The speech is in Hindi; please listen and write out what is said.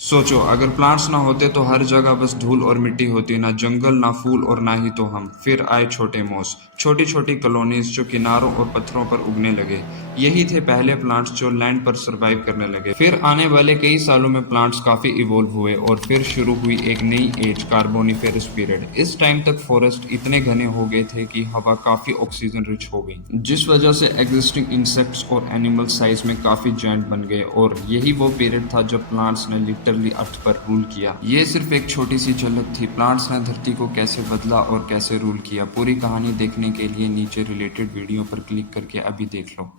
सोचो, अगर प्लांट्स ना होते तो हर जगह बस धूल और मिट्टी होती, ना जंगल, ना फूल और ना ही तो हम। फिर आए छोटे मोस, छोटी छोटी कॉलोनीज जो किनारों और पत्थरों पर उगने लगे। यही थे पहले प्लांट्स जो लैंड पर सरवाइव करने लगे। फिर आने वाले कई सालों में प्लांट्स काफी इवोल्व हुए और फिर शुरू हुई एक नई एज, कार्बोनिफेरस पीरियड। इस टाइम तक फॉरेस्ट इतने घने हो गए थे कि हवा काफी ऑक्सीजन रिच हो गई, जिस वजह से एग्जिस्टिंग इंसेक्ट्स और एनिमल साइज में काफी जायंट बन गए। और यही वो पीरियड था जब प्लांट्स ने लिटरली अर्थ पर रूल किया। ये सिर्फ एक छोटी सी झलक थी, प्लांट्स ने धरती को कैसे बदला और कैसे रूल किया। पूरी कहानी देखने के लिए नीचे रिलेटेड वीडियो पर क्लिक करके अभी देख लो।